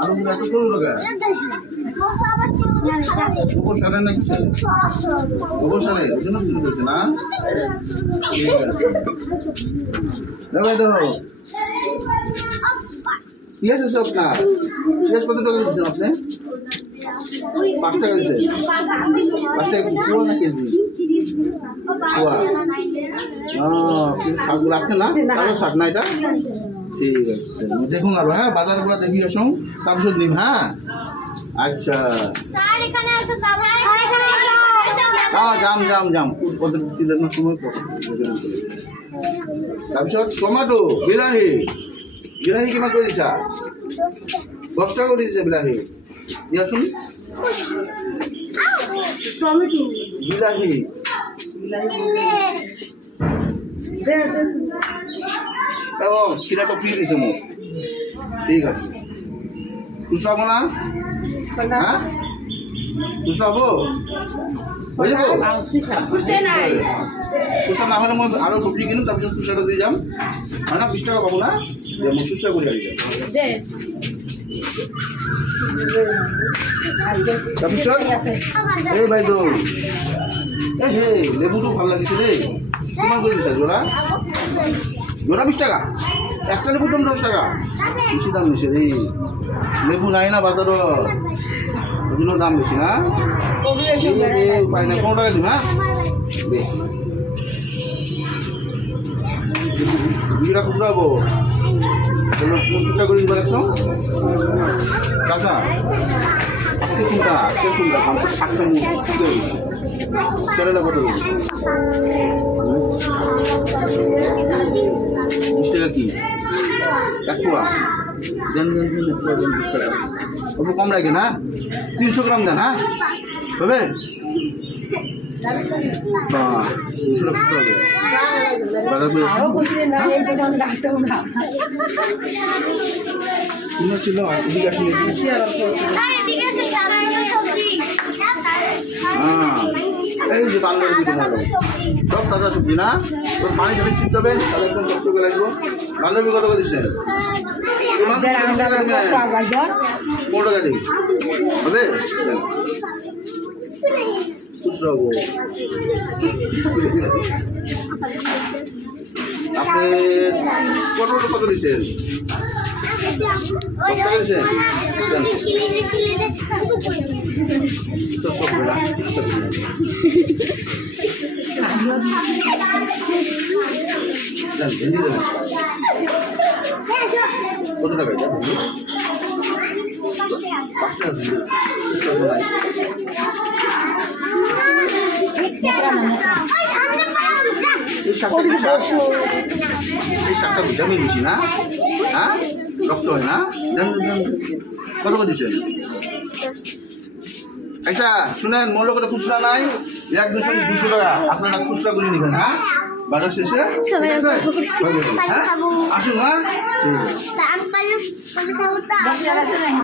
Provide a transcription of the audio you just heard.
আলুগুলো এত সরু টাকা গোবর সারের নাকি গোবর সারের ওই জন্য শুরু করছে না। ভাই দেখো পেঁয়াজ আছে আপনার, পেঁয়াজ কত টাকা দিচ্ছেন আপনি? 5 টাকা দিচ্ছেন। 5 টাকা পোয়া না কেজি? পোয়া। শাকগুলো আসছে না, কালো শাক না এটা? ঠিক আছে দেখুন আর হ্যাঁ বাজারগুলো দেখি আসুন তারপর নিন। হ্যাঁ আচ্ছা জাম জাম জাম ওদের চিলানোর সময় তাৰপিছত টমাটো বিলাহী বিলাহী কিমান কৰি দিছা? 10 টাকা কৰি দিছে বিলাহী দিয়াচোন। বিলাহী কিনাটো ফ্রি দিছে মোক। ঠিক আছে খুচরাব না? হ্যাঁ খুচরাব হয়ে যাব? খুচরা না হলে মই আরো সবজি কিনুম তারপর খুচরাটা দিয়ে যাম হয় না? 20 টাকা পাবো না মই খুচরা করে আনি তাৰপিছত এই বাইদেউ এই হে লেবুটো ভাল লাগিছে দেই। কিমান কৰি দিছা জোড়া? জোড়া 20 টাকা, একটা লেবুর দাম 10 টাকা, বেশি দাম বেশি রে। লেবু নাই না বাজার ওই জন্য দাম বেশি না। উপায় না 15 টাকা দিন। হ্যাঁ 2 টাকা খুচরাবো খুচরা করে দিবার 100 চাচা। আজকে কোনটা দাম তো 60 টাকা কেরালা কত 20 টাকা কি এক পোয়া দেন কম লাগে না? 300 গ্রাম দেন। হ্যাঁ হবে 200 টাকা ছিল এদিকে আসলে এই যে বাংলাদেশ সব তাজা সবজি না? তোর পানি সাথে ছিটতে হবে তাহলে একদম কষ্ট করে লাগবো। বান্ধবী কত করে দিচ্ছেন? 15 টাকা দিই হবে খুচরাবো। আপনি কত দিচ্ছেন? কত টাকা? 5 টাকা এই শাকটা ভিটামিন বেশি না? হ্যাঁ রক্ত হয় না? কত করে দিচ্ছেন? আচ্ছা শুনেন মোর লোকের খুচরা নাই, 1-200 টাকা আপনারা খুচরা করে নেবেন। হ্যাঁ বাজার শেষে আসুন। হ্যাঁ ঠিক আছে।